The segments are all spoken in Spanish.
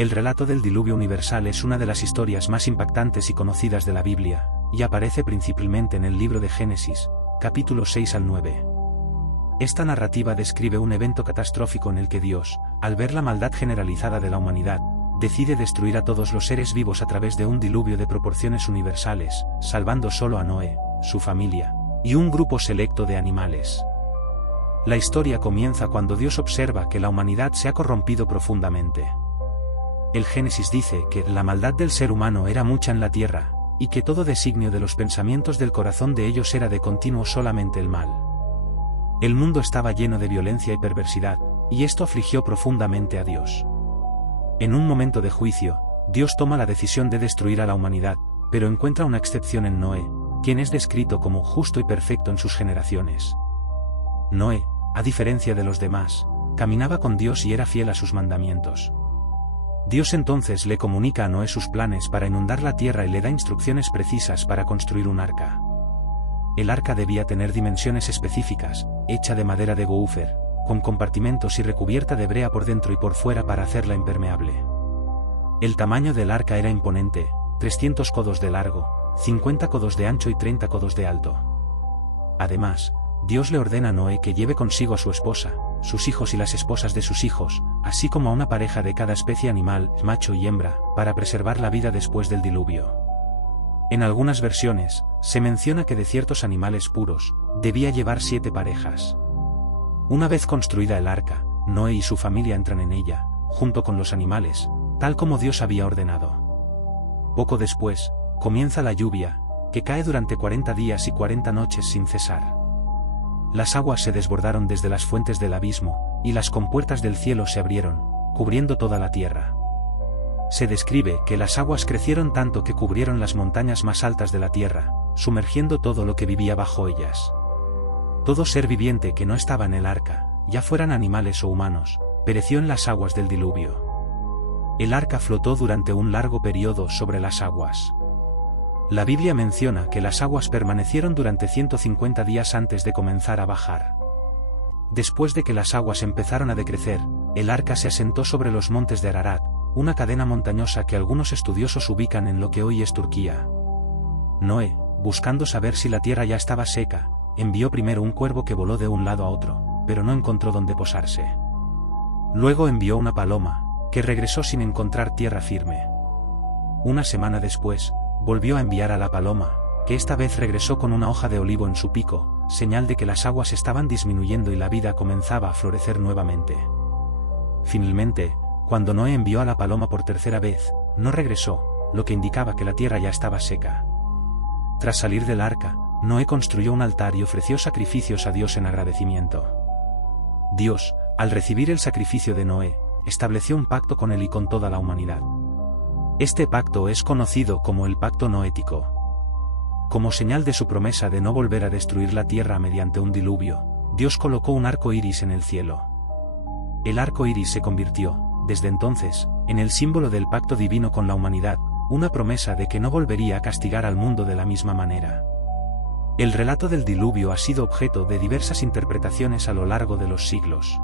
El relato del diluvio universal es una de las historias más impactantes y conocidas de la Biblia, y aparece principalmente en el libro de Génesis, capítulos 6 al 9. Esta narrativa describe un evento catastrófico en el que Dios, al ver la maldad generalizada de la humanidad, decide destruir a todos los seres vivos a través de un diluvio de proporciones universales, salvando solo a Noé, su familia, y un grupo selecto de animales. La historia comienza cuando Dios observa que la humanidad se ha corrompido profundamente. El Génesis dice que la maldad del ser humano era mucha en la tierra, y que todo designio de los pensamientos del corazón de ellos era de continuo solamente el mal. El mundo estaba lleno de violencia y perversidad, y esto afligió profundamente a Dios. En un momento de juicio, Dios toma la decisión de destruir a la humanidad, pero encuentra una excepción en Noé, quien es descrito como justo y perfecto en sus generaciones. Noé, a diferencia de los demás, caminaba con Dios y era fiel a sus mandamientos. Dios entonces le comunica a Noé sus planes para inundar la tierra y le da instrucciones precisas para construir un arca. El arca debía tener dimensiones específicas, hecha de madera de gopher, con compartimentos y recubierta de brea por dentro y por fuera para hacerla impermeable. El tamaño del arca era imponente, 300 codos de largo, 50 codos de ancho y 30 codos de alto. Además, Dios le ordena a Noé que lleve consigo a su esposa, sus hijos y las esposas de sus hijos, así como a una pareja de cada especie animal, macho y hembra, para preservar la vida después del diluvio. En algunas versiones, se menciona que de ciertos animales puros, debía llevar 7 parejas. Una vez construida el arca, Noé y su familia entran en ella, junto con los animales, tal como Dios había ordenado. Poco después, comienza la lluvia, que cae durante 40 días y 40 noches sin cesar. Las aguas se desbordaron desde las fuentes del abismo, y las compuertas del cielo se abrieron, cubriendo toda la tierra. Se describe que las aguas crecieron tanto que cubrieron las montañas más altas de la tierra, sumergiendo todo lo que vivía bajo ellas. Todo ser viviente que no estaba en el arca, ya fueran animales o humanos, pereció en las aguas del diluvio. El arca flotó durante un largo periodo sobre las aguas. La Biblia menciona que las aguas permanecieron durante 150 días antes de comenzar a bajar. Después de que las aguas empezaron a decrecer, el arca se asentó sobre los montes de Ararat, una cadena montañosa que algunos estudiosos ubican en lo que hoy es Turquía. Noé, buscando saber si la tierra ya estaba seca, envió primero un cuervo que voló de un lado a otro, pero no encontró dónde posarse. Luego envió una paloma, que regresó sin encontrar tierra firme. Una semana después, volvió a enviar a la paloma, que esta vez regresó con una hoja de olivo en su pico, señal de que las aguas estaban disminuyendo y la vida comenzaba a florecer nuevamente. Finalmente, cuando Noé envió a la paloma por tercera vez, no regresó, lo que indicaba que la tierra ya estaba seca. Tras salir del arca, Noé construyó un altar y ofreció sacrificios a Dios en agradecimiento. Dios, al recibir el sacrificio de Noé, estableció un pacto con él y con toda la humanidad. Este pacto es conocido como el Pacto Noético. Como señal de su promesa de no volver a destruir la tierra mediante un diluvio, Dios colocó un arco iris en el cielo. El arco iris se convirtió, desde entonces, en el símbolo del pacto divino con la humanidad, una promesa de que no volvería a castigar al mundo de la misma manera. El relato del diluvio ha sido objeto de diversas interpretaciones a lo largo de los siglos.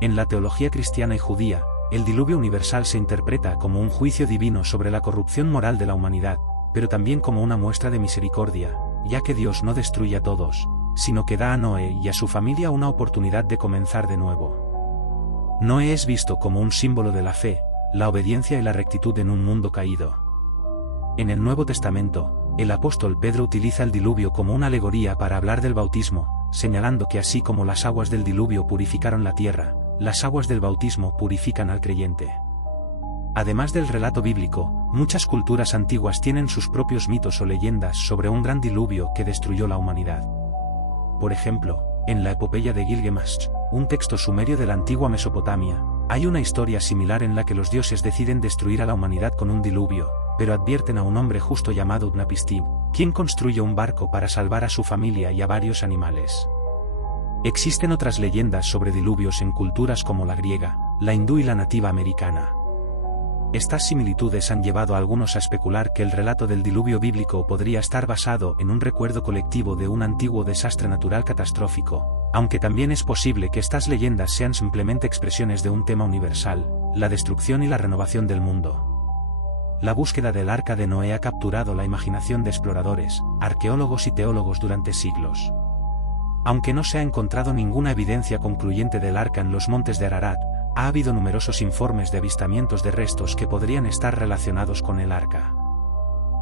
En la teología cristiana y judía, el diluvio universal se interpreta como un juicio divino sobre la corrupción moral de la humanidad, pero también como una muestra de misericordia, ya que Dios no destruye a todos, sino que da a Noé y a su familia una oportunidad de comenzar de nuevo. Noé es visto como un símbolo de la fe, la obediencia y la rectitud en un mundo caído. En el Nuevo Testamento, el apóstol Pedro utiliza el diluvio como una alegoría para hablar del bautismo, señalando que así como las aguas del diluvio purificaron la tierra, las aguas del bautismo purifican al creyente. Además del relato bíblico, muchas culturas antiguas tienen sus propios mitos o leyendas sobre un gran diluvio que destruyó la humanidad. Por ejemplo, en la epopeya de Gilgamesh, un texto sumerio de la antigua Mesopotamia, hay una historia similar en la que los dioses deciden destruir a la humanidad con un diluvio, pero advierten a un hombre justo llamado Utnapishtim, quien construye un barco para salvar a su familia y a varios animales. Existen otras leyendas sobre diluvios en culturas como la griega, la hindú y la nativa americana. Estas similitudes han llevado a algunos a especular que el relato del diluvio bíblico podría estar basado en un recuerdo colectivo de un antiguo desastre natural catastrófico, aunque también es posible que estas leyendas sean simplemente expresiones de un tema universal, la destrucción y la renovación del mundo. La búsqueda del Arca de Noé ha capturado la imaginación de exploradores, arqueólogos y teólogos durante siglos. Aunque no se ha encontrado ninguna evidencia concluyente del Arca en los montes de Ararat, ha habido numerosos informes de avistamientos de restos que podrían estar relacionados con el Arca.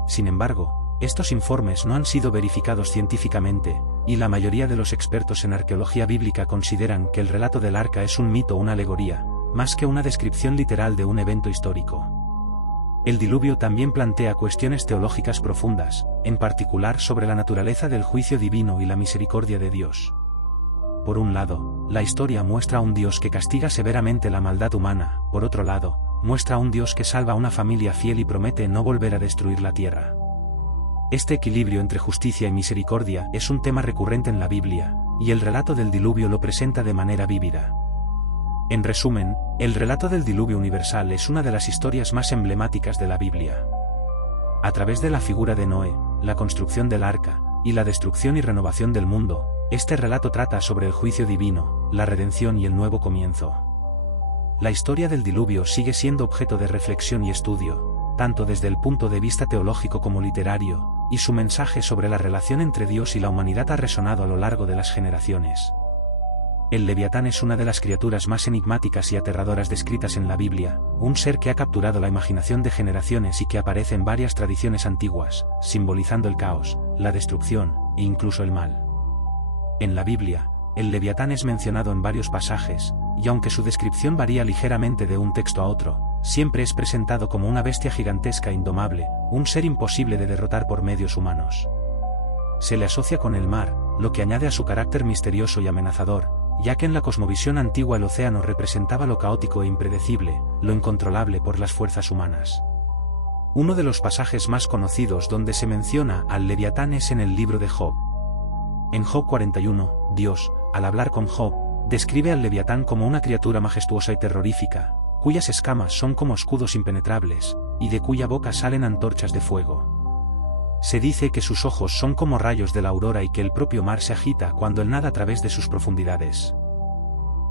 Sin embargo, estos informes no han sido verificados científicamente, y la mayoría de los expertos en arqueología bíblica consideran que el relato del Arca es un mito o una alegoría, más que una descripción literal de un evento histórico. El diluvio también plantea cuestiones teológicas profundas, en particular sobre la naturaleza del juicio divino y la misericordia de Dios. Por un lado, la historia muestra a un Dios que castiga severamente la maldad humana, por otro lado, muestra a un Dios que salva a una familia fiel y promete no volver a destruir la tierra. Este equilibrio entre justicia y misericordia es un tema recurrente en la Biblia, y el relato del diluvio lo presenta de manera vívida. En resumen, el relato del diluvio universal es una de las historias más emblemáticas de la Biblia. A través de la figura de Noé, la construcción del arca, y la destrucción y renovación del mundo, este relato trata sobre el juicio divino, la redención y el nuevo comienzo. La historia del diluvio sigue siendo objeto de reflexión y estudio, tanto desde el punto de vista teológico como literario, y su mensaje sobre la relación entre Dios y la humanidad ha resonado a lo largo de las generaciones. El Leviatán es una de las criaturas más enigmáticas y aterradoras descritas en la Biblia, un ser que ha capturado la imaginación de generaciones y que aparece en varias tradiciones antiguas, simbolizando el caos, la destrucción, e incluso el mal. En la Biblia, el Leviatán es mencionado en varios pasajes, y aunque su descripción varía ligeramente de un texto a otro, siempre es presentado como una bestia gigantesca e indomable, un ser imposible de derrotar por medios humanos. Se le asocia con el mar, lo que añade a su carácter misterioso y amenazador, ya que en la cosmovisión antigua el océano representaba lo caótico e impredecible, lo incontrolable por las fuerzas humanas. Uno de los pasajes más conocidos donde se menciona al Leviatán es en el libro de Job. En Job 41, Dios, al hablar con Job, describe al Leviatán como una criatura majestuosa y terrorífica, cuyas escamas son como escudos impenetrables, y de cuya boca salen antorchas de fuego. Se dice que sus ojos son como rayos de la aurora y que el propio mar se agita cuando él nada a través de sus profundidades.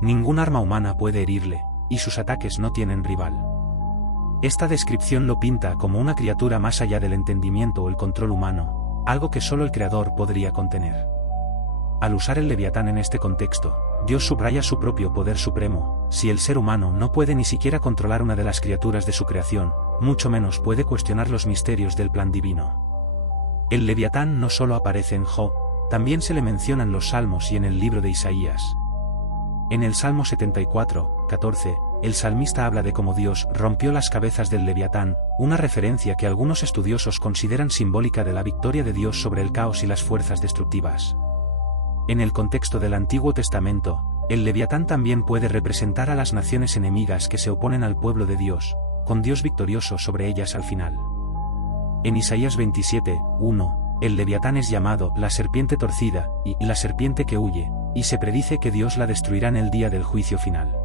Ningún arma humana puede herirle, y sus ataques no tienen rival. Esta descripción lo pinta como una criatura más allá del entendimiento o el control humano, algo que solo el Creador podría contener. Al usar el Leviatán en este contexto, Dios subraya su propio poder supremo. Si el ser humano no puede ni siquiera controlar una de las criaturas de su creación, mucho menos puede cuestionar los misterios del plan divino. El Leviatán no solo aparece en Job, también se le menciona en los Salmos y en el libro de Isaías. En el Salmo 74, 14, el salmista habla de cómo Dios rompió las cabezas del Leviatán, una referencia que algunos estudiosos consideran simbólica de la victoria de Dios sobre el caos y las fuerzas destructivas. En el contexto del Antiguo Testamento, el Leviatán también puede representar a las naciones enemigas que se oponen al pueblo de Dios, con Dios victorioso sobre ellas al final. En Isaías 27, 1, el Leviatán es llamado la serpiente torcida, y la serpiente que huye, y se predice que Dios la destruirá en el día del juicio final.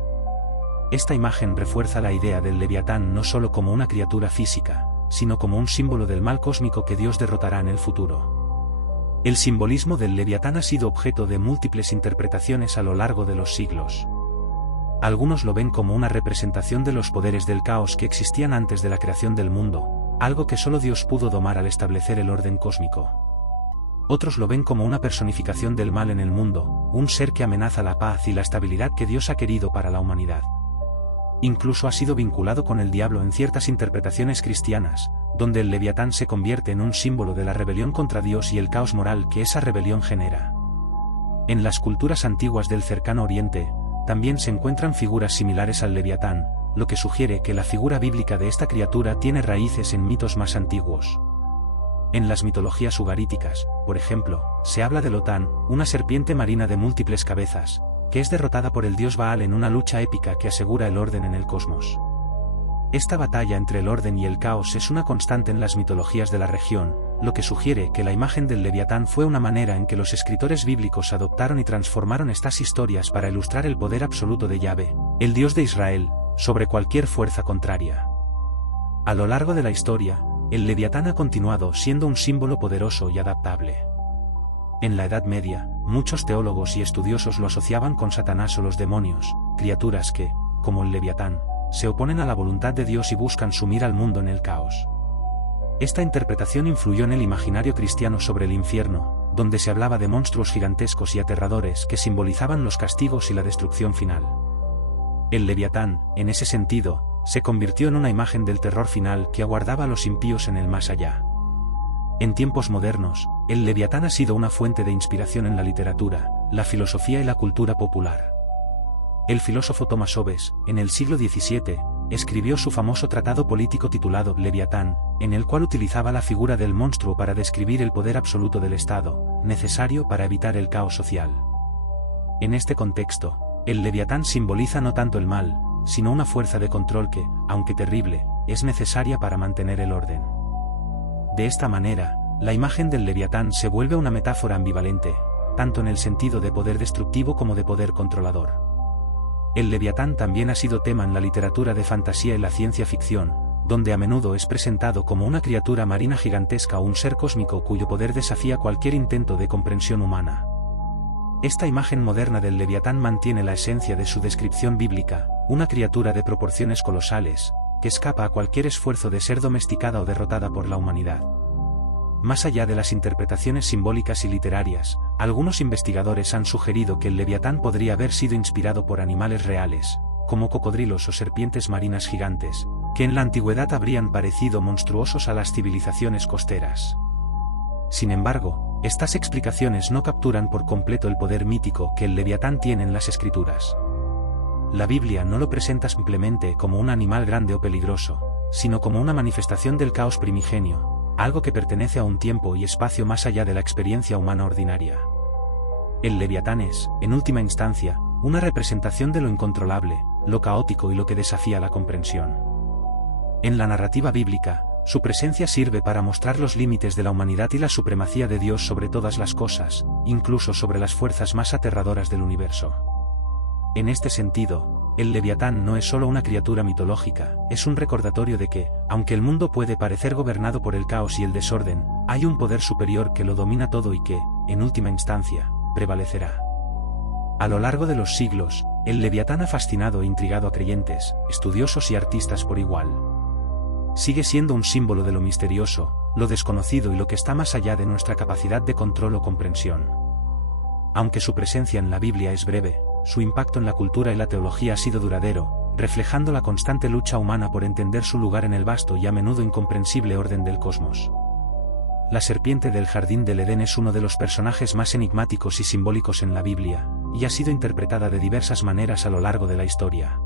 Esta imagen refuerza la idea del Leviatán no solo como una criatura física, sino como un símbolo del mal cósmico que Dios derrotará en el futuro. El simbolismo del Leviatán ha sido objeto de múltiples interpretaciones a lo largo de los siglos. Algunos lo ven como una representación de los poderes del caos que existían antes de la creación del mundo, algo que solo Dios pudo domar al establecer el orden cósmico. Otros lo ven como una personificación del mal en el mundo, un ser que amenaza la paz y la estabilidad que Dios ha querido para la humanidad. Incluso ha sido vinculado con el diablo en ciertas interpretaciones cristianas, donde el Leviatán se convierte en un símbolo de la rebelión contra Dios y el caos moral que esa rebelión genera. En las culturas antiguas del Cercano Oriente, también se encuentran figuras similares al Leviatán, lo que sugiere que la figura bíblica de esta criatura tiene raíces en mitos más antiguos. En las mitologías ugaríticas, por ejemplo, se habla de Lotán, una serpiente marina de múltiples cabezas, que es derrotada por el dios Baal en una lucha épica que asegura el orden en el cosmos. Esta batalla entre el orden y el caos es una constante en las mitologías de la región, lo que sugiere que la imagen del Leviatán fue una manera en que los escritores bíblicos adoptaron y transformaron estas historias para ilustrar el poder absoluto de Yahvé, el Dios de Israel, sobre cualquier fuerza contraria. A lo largo de la historia, el Leviatán ha continuado siendo un símbolo poderoso y adaptable. En la Edad Media, muchos teólogos y estudiosos lo asociaban con Satanás o los demonios, criaturas que, como el Leviatán, se oponen a la voluntad de Dios y buscan sumir al mundo en el caos. Esta interpretación influyó en el imaginario cristiano sobre el infierno, donde se hablaba de monstruos gigantescos y aterradores que simbolizaban los castigos y la destrucción final. El Leviatán, en ese sentido, se convirtió en una imagen del terror final que aguardaba a los impíos en el más allá. En tiempos modernos, el Leviatán ha sido una fuente de inspiración en la literatura, la filosofía y la cultura popular. El filósofo Thomas Hobbes, en el siglo XVII, escribió su famoso tratado político titulado Leviatán, en el cual utilizaba la figura del monstruo para describir el poder absoluto del Estado, necesario para evitar el caos social. En este contexto, el Leviatán simboliza no tanto el mal, sino una fuerza de control que, aunque terrible, es necesaria para mantener el orden. De esta manera, la imagen del Leviatán se vuelve una metáfora ambivalente, tanto en el sentido de poder destructivo como de poder controlador. El Leviatán también ha sido tema en la literatura de fantasía y la ciencia ficción, donde a menudo es presentado como una criatura marina gigantesca o un ser cósmico cuyo poder desafía cualquier intento de comprensión humana. Esta imagen moderna del Leviatán mantiene la esencia de su descripción bíblica, una criatura de proporciones colosales, que escapa a cualquier esfuerzo de ser domesticada o derrotada por la humanidad. Más allá de las interpretaciones simbólicas y literarias, algunos investigadores han sugerido que el Leviatán podría haber sido inspirado por animales reales, como cocodrilos o serpientes marinas gigantes, que en la antigüedad habrían parecido monstruosos a las civilizaciones costeras. Sin embargo, estas explicaciones no capturan por completo el poder mítico que el Leviatán tiene en las Escrituras. La Biblia no lo presenta simplemente como un animal grande o peligroso, sino como una manifestación del caos primigenio, algo que pertenece a un tiempo y espacio más allá de la experiencia humana ordinaria. El Leviatán es, en última instancia, una representación de lo incontrolable, lo caótico y lo que desafía la comprensión. En la narrativa bíblica, su presencia sirve para mostrar los límites de la humanidad y la supremacía de Dios sobre todas las cosas, incluso sobre las fuerzas más aterradoras del universo. En este sentido, el Leviatán no es solo una criatura mitológica, es un recordatorio de que, aunque el mundo puede parecer gobernado por el caos y el desorden, hay un poder superior que lo domina todo y que, en última instancia, prevalecerá. A lo largo de los siglos, el Leviatán ha fascinado e intrigado a creyentes, estudiosos y artistas por igual. Sigue siendo un símbolo de lo misterioso, lo desconocido y lo que está más allá de nuestra capacidad de control o comprensión. Aunque su presencia en la Biblia es breve, su impacto en la cultura y la teología ha sido duradero, reflejando la constante lucha humana por entender su lugar en el vasto y a menudo incomprensible orden del cosmos. La serpiente del jardín del Edén es uno de los personajes más enigmáticos y simbólicos en la Biblia, y ha sido interpretada de diversas maneras a lo largo de la historia.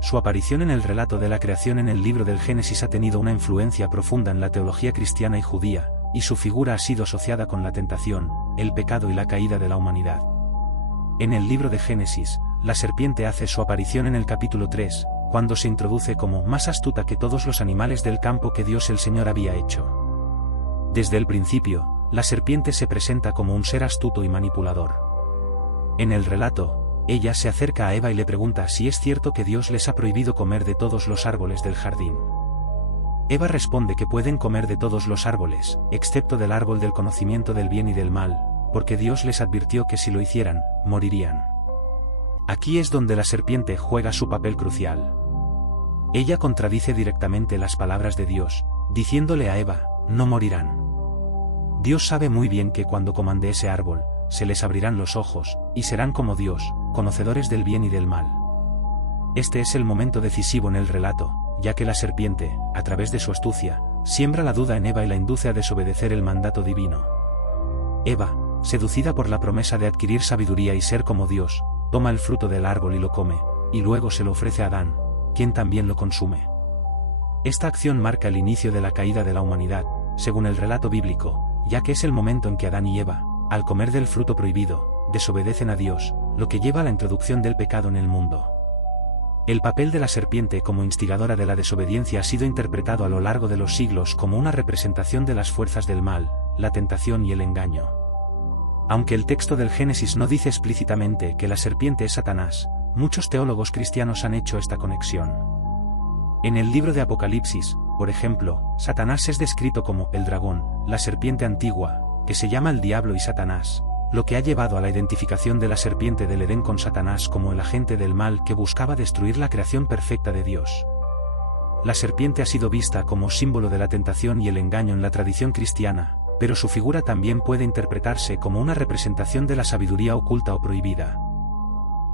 Su aparición en el relato de la creación en el libro del Génesis ha tenido una influencia profunda en la teología cristiana y judía, y su figura ha sido asociada con la tentación, el pecado y la caída de la humanidad. En el libro de Génesis, la serpiente hace su aparición en el capítulo 3, cuando se introduce como más astuta que todos los animales del campo que Dios el Señor había hecho. Desde el principio, la serpiente se presenta como un ser astuto y manipulador. En el relato, ella se acerca a Eva y le pregunta si es cierto que Dios les ha prohibido comer de todos los árboles del jardín. Eva responde que pueden comer de todos los árboles, excepto del árbol del conocimiento del bien y del mal, porque Dios les advirtió que si lo hicieran, morirían. Aquí es donde la serpiente juega su papel crucial. Ella contradice directamente las palabras de Dios, diciéndole a Eva, no morirán. Dios sabe muy bien que cuando coman de ese árbol, se les abrirán los ojos, y serán como Dios, conocedores del bien y del mal. Este es el momento decisivo en el relato, ya que la serpiente, a través de su astucia, siembra la duda en Eva y la induce a desobedecer el mandato divino. Eva, seducida por la promesa de adquirir sabiduría y ser como Dios, toma el fruto del árbol y lo come, y luego se lo ofrece a Adán, quien también lo consume. Esta acción marca el inicio de la caída de la humanidad, según el relato bíblico, ya que es el momento en que Adán y Eva, al comer del fruto prohibido, desobedecen a Dios, lo que lleva a la introducción del pecado en el mundo. El papel de la serpiente como instigadora de la desobediencia ha sido interpretado a lo largo de los siglos como una representación de las fuerzas del mal, la tentación y el engaño. Aunque el texto del Génesis no dice explícitamente que la serpiente es Satanás, muchos teólogos cristianos han hecho esta conexión. En el libro de Apocalipsis, por ejemplo, Satanás es descrito como el dragón, la serpiente antigua, que se llama el diablo y Satanás, lo que ha llevado a la identificación de la serpiente del Edén con Satanás como el agente del mal que buscaba destruir la creación perfecta de Dios. La serpiente ha sido vista como símbolo de la tentación y el engaño en la tradición cristiana, pero su figura también puede interpretarse como una representación de la sabiduría oculta o prohibida.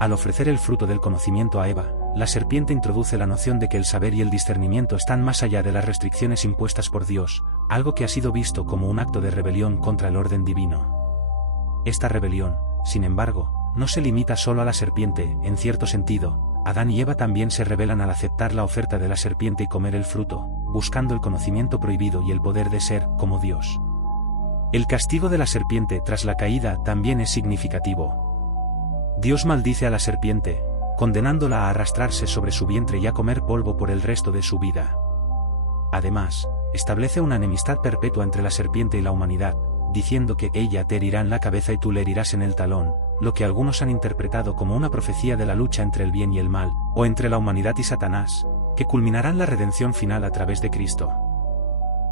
Al ofrecer el fruto del conocimiento a Eva, la serpiente introduce la noción de que el saber y el discernimiento están más allá de las restricciones impuestas por Dios, algo que ha sido visto como un acto de rebelión contra el orden divino. Esta rebelión, sin embargo, no se limita solo a la serpiente. En cierto sentido, Adán y Eva también se rebelan al aceptar la oferta de la serpiente y comer el fruto, buscando el conocimiento prohibido y el poder de ser como Dios. El castigo de la serpiente tras la caída también es significativo. Dios maldice a la serpiente, condenándola a arrastrarse sobre su vientre y a comer polvo por el resto de su vida. Además, establece una enemistad perpetua entre la serpiente y la humanidad, diciendo que ella te herirá en la cabeza y tú le herirás en el talón, lo que algunos han interpretado como una profecía de la lucha entre el bien y el mal, o entre la humanidad y Satanás, que culminará en la redención final a través de Cristo.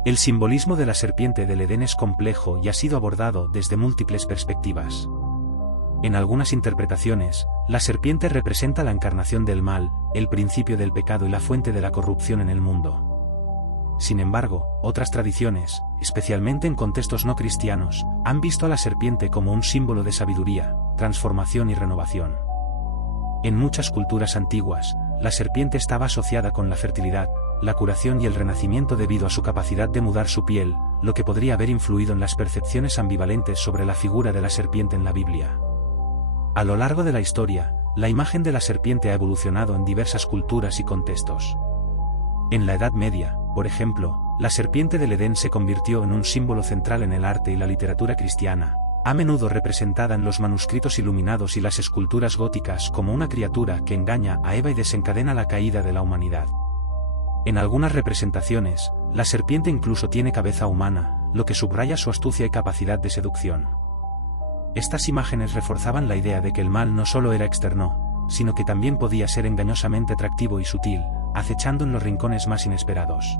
El simbolismo de la serpiente del Edén es complejo y ha sido abordado desde múltiples perspectivas. En algunas interpretaciones, la serpiente representa la encarnación del mal, el principio del pecado y la fuente de la corrupción en el mundo. Sin embargo, otras tradiciones, especialmente en contextos no cristianos, han visto a la serpiente como un símbolo de sabiduría, transformación y renovación. En muchas culturas antiguas, la serpiente estaba asociada con la fertilidad, la curación y el renacimiento debido a su capacidad de mudar su piel, lo que podría haber influido en las percepciones ambivalentes sobre la figura de la serpiente en la Biblia. A lo largo de la historia, la imagen de la serpiente ha evolucionado en diversas culturas y contextos. En la Edad Media, por ejemplo, la serpiente del Edén se convirtió en un símbolo central en el arte y la literatura cristiana, a menudo representada en los manuscritos iluminados y las esculturas góticas como una criatura que engaña a Eva y desencadena la caída de la humanidad. En algunas representaciones, la serpiente incluso tiene cabeza humana, lo que subraya su astucia y capacidad de seducción. Estas imágenes reforzaban la idea de que el mal no solo era externo, sino que también podía ser engañosamente atractivo y sutil, acechando en los rincones más inesperados.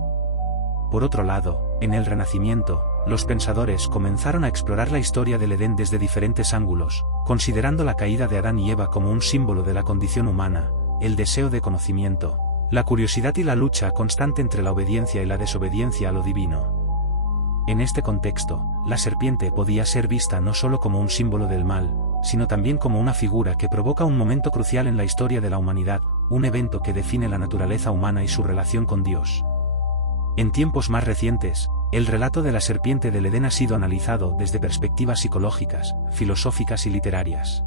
Por otro lado, en el Renacimiento, los pensadores comenzaron a explorar la historia del Edén desde diferentes ángulos, considerando la caída de Adán y Eva como un símbolo de la condición humana, el deseo de conocimiento, la curiosidad y la lucha constante entre la obediencia y la desobediencia a lo divino. En este contexto, la serpiente podía ser vista no solo como un símbolo del mal, sino también como una figura que provoca un momento crucial en la historia de la humanidad, un evento que define la naturaleza humana y su relación con Dios. En tiempos más recientes, el relato de la serpiente del Edén ha sido analizado desde perspectivas psicológicas, filosóficas y literarias.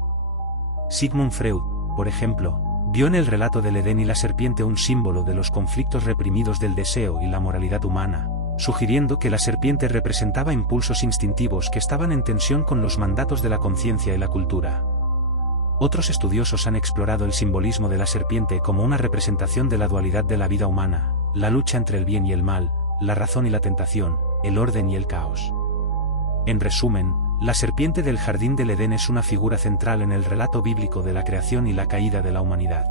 Sigmund Freud, por ejemplo, vio en el relato del Edén y la serpiente un símbolo de los conflictos reprimidos del deseo y la moralidad humana, sugiriendo que la serpiente representaba impulsos instintivos que estaban en tensión con los mandatos de la conciencia y la cultura. Otros estudiosos han explorado el simbolismo de la serpiente como una representación de la dualidad de la vida humana, la lucha entre el bien y el mal, la razón y la tentación, el orden y el caos. En resumen, la serpiente del jardín del Edén es una figura central en el relato bíblico de la creación y la caída de la humanidad.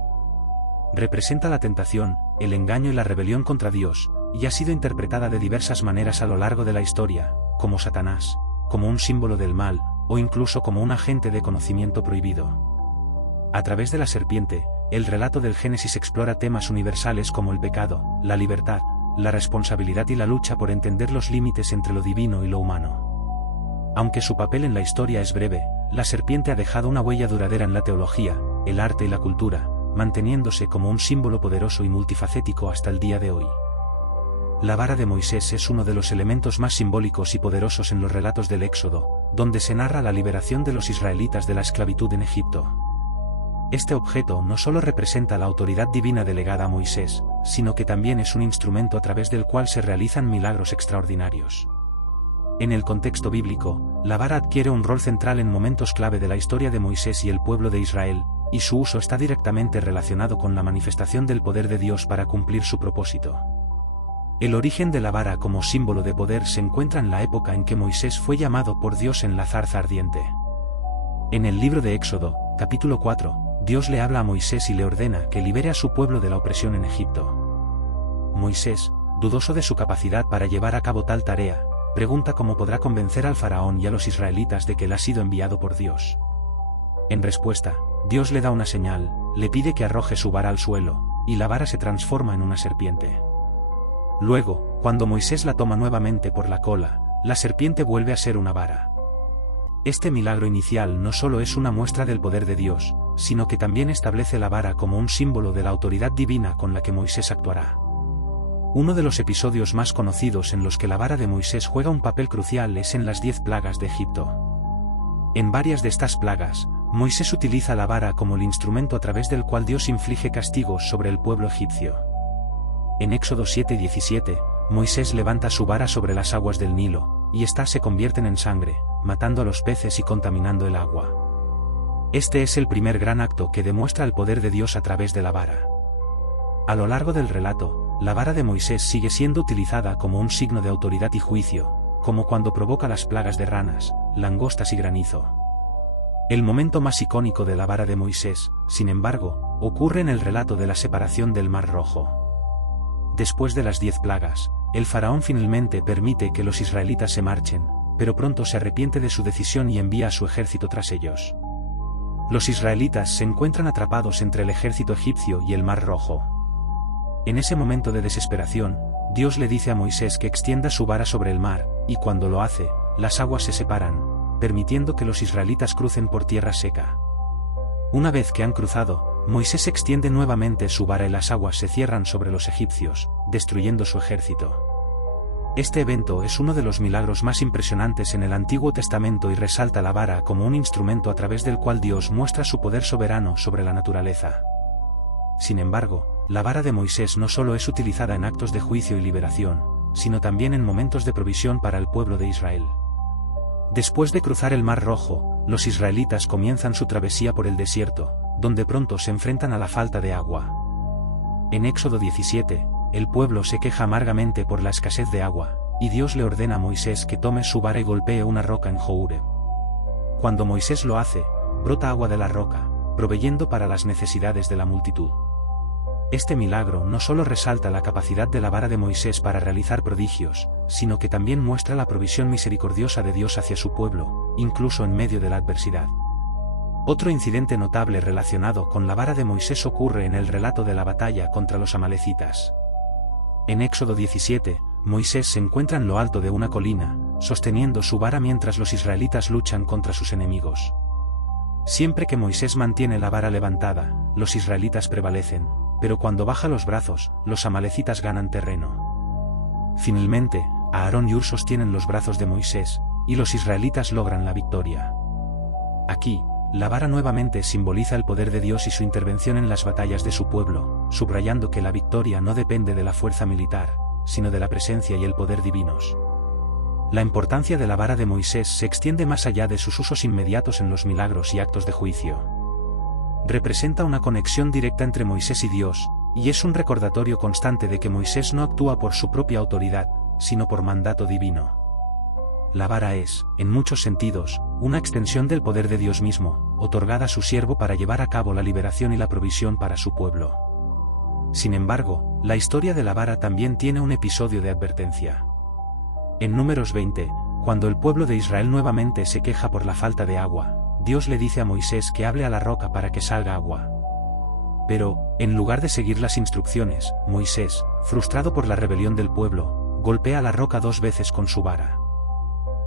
Representa la tentación, el engaño y la rebelión contra Dios, y ha sido interpretada de diversas maneras a lo largo de la historia, como Satanás, como un símbolo del mal, o incluso como un agente de conocimiento prohibido. A través de la serpiente, el relato del Génesis explora temas universales como el pecado, la libertad, la responsabilidad y la lucha por entender los límites entre lo divino y lo humano. Aunque su papel en la historia es breve, la serpiente ha dejado una huella duradera en la teología, el arte y la cultura, manteniéndose como un símbolo poderoso y multifacético hasta el día de hoy. La vara de Moisés es uno de los elementos más simbólicos y poderosos en los relatos del Éxodo, donde se narra la liberación de los israelitas de la esclavitud en Egipto. Este objeto no solo representa la autoridad divina delegada a Moisés, sino que también es un instrumento a través del cual se realizan milagros extraordinarios. En el contexto bíblico, la vara adquiere un rol central en momentos clave de la historia de Moisés y el pueblo de Israel, y su uso está directamente relacionado con la manifestación del poder de Dios para cumplir su propósito. El origen de la vara como símbolo de poder se encuentra en la época en que Moisés fue llamado por Dios en la zarza ardiente. En el libro de Éxodo, capítulo 4, Dios le habla a Moisés y le ordena que libere a su pueblo de la opresión en Egipto. Moisés, dudoso de su capacidad para llevar a cabo tal tarea, pregunta cómo podrá convencer al faraón y a los israelitas de que él ha sido enviado por Dios. En respuesta, Dios le da una señal, le pide que arroje su vara al suelo, y la vara se transforma en una serpiente. Luego, cuando Moisés la toma nuevamente por la cola, la serpiente vuelve a ser una vara. Este milagro inicial no solo es una muestra del poder de Dios, sino que también establece la vara como un símbolo de la autoridad divina con la que Moisés actuará. Uno de los episodios más conocidos en los que la vara de Moisés juega un papel crucial es en las 10 plagas de Egipto. En varias de estas plagas, Moisés utiliza la vara como el instrumento a través del cual Dios inflige castigos sobre el pueblo egipcio. En Éxodo 7:17, Moisés levanta su vara sobre las aguas del Nilo, y éstas se convierten en sangre, matando a los peces y contaminando el agua. Este es el primer gran acto que demuestra el poder de Dios a través de la vara. A lo largo del relato, la vara de Moisés sigue siendo utilizada como un signo de autoridad y juicio, como cuando provoca las plagas de ranas, langostas y granizo. El momento más icónico de la vara de Moisés, sin embargo, ocurre en el relato de la separación del Mar Rojo. Después de las 10 plagas, el faraón finalmente permite que los israelitas se marchen, pero pronto se arrepiente de su decisión y envía a su ejército tras ellos. Los israelitas se encuentran atrapados entre el ejército egipcio y el Mar Rojo. En ese momento de desesperación, Dios le dice a Moisés que extienda su vara sobre el mar, y cuando lo hace, las aguas se separan, permitiendo que los israelitas crucen por tierra seca. Una vez que han cruzado, Moisés extiende nuevamente su vara y las aguas se cierran sobre los egipcios, destruyendo su ejército. Este evento es uno de los milagros más impresionantes en el Antiguo Testamento y resalta la vara como un instrumento a través del cual Dios muestra su poder soberano sobre la naturaleza. Sin embargo, la vara de Moisés no solo es utilizada en actos de juicio y liberación, sino también en momentos de provisión para el pueblo de Israel. Después de cruzar el Mar Rojo, los israelitas comienzan su travesía por el desierto, donde pronto se enfrentan a la falta de agua. En Éxodo 17, el pueblo se queja amargamente por la escasez de agua, y Dios le ordena a Moisés que tome su vara y golpee una roca en Horeb. Cuando Moisés lo hace, brota agua de la roca, proveyendo para las necesidades de la multitud. Este milagro no solo resalta la capacidad de la vara de Moisés para realizar prodigios, sino que también muestra la provisión misericordiosa de Dios hacia su pueblo, incluso en medio de la adversidad. Otro incidente notable relacionado con la vara de Moisés ocurre en el relato de la batalla contra los amalecitas. En Éxodo 17, Moisés se encuentra en lo alto de una colina, sosteniendo su vara mientras los israelitas luchan contra sus enemigos. Siempre que Moisés mantiene la vara levantada, los israelitas prevalecen, pero cuando baja los brazos, los amalecitas ganan terreno. Finalmente, Aarón y Hur sostienen los brazos de Moisés, y los israelitas logran la victoria. Aquí, la vara nuevamente simboliza el poder de Dios y su intervención en las batallas de su pueblo, subrayando que la victoria no depende de la fuerza militar, sino de la presencia y el poder divinos. La importancia de la vara de Moisés se extiende más allá de sus usos inmediatos en los milagros y actos de juicio. Representa una conexión directa entre Moisés y Dios, y es un recordatorio constante de que Moisés no actúa por su propia autoridad, sino por mandato divino. La vara es, en muchos sentidos, una extensión del poder de Dios mismo, otorgada a su siervo para llevar a cabo la liberación y la provisión para su pueblo. Sin embargo, la historia de la vara también tiene un episodio de advertencia. En Números 20, cuando el pueblo de Israel nuevamente se queja por la falta de agua, Dios le dice a Moisés que hable a la roca para que salga agua. Pero, en lugar de seguir las instrucciones, Moisés, frustrado por la rebelión del pueblo, golpea la roca 2 veces con su vara.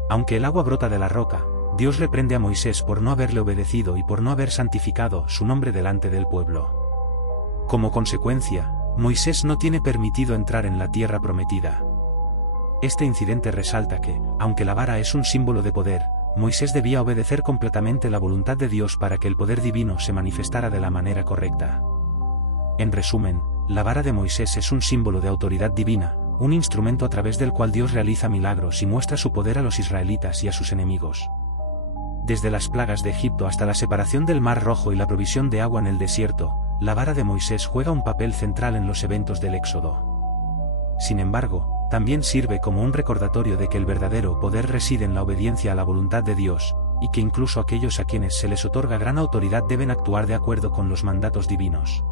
Aunque el agua brota de la roca, Dios reprende a Moisés por no haberle obedecido y por no haber santificado su nombre delante del pueblo. Como consecuencia, Moisés no tiene permitido entrar en la tierra prometida. Este incidente resalta que, aunque la vara es un símbolo de poder, Moisés debía obedecer completamente la voluntad de Dios para que el poder divino se manifestara de la manera correcta. En resumen, la vara de Moisés es un símbolo de autoridad divina, un instrumento a través del cual Dios realiza milagros y muestra su poder a los israelitas y a sus enemigos. Desde las plagas de Egipto hasta la separación del Mar Rojo y la provisión de agua en el desierto, la vara de Moisés juega un papel central en los eventos del Éxodo. Sin embargo, también sirve como un recordatorio de que el verdadero poder reside en la obediencia a la voluntad de Dios, y que incluso aquellos a quienes se les otorga gran autoridad deben actuar de acuerdo con los mandatos divinos.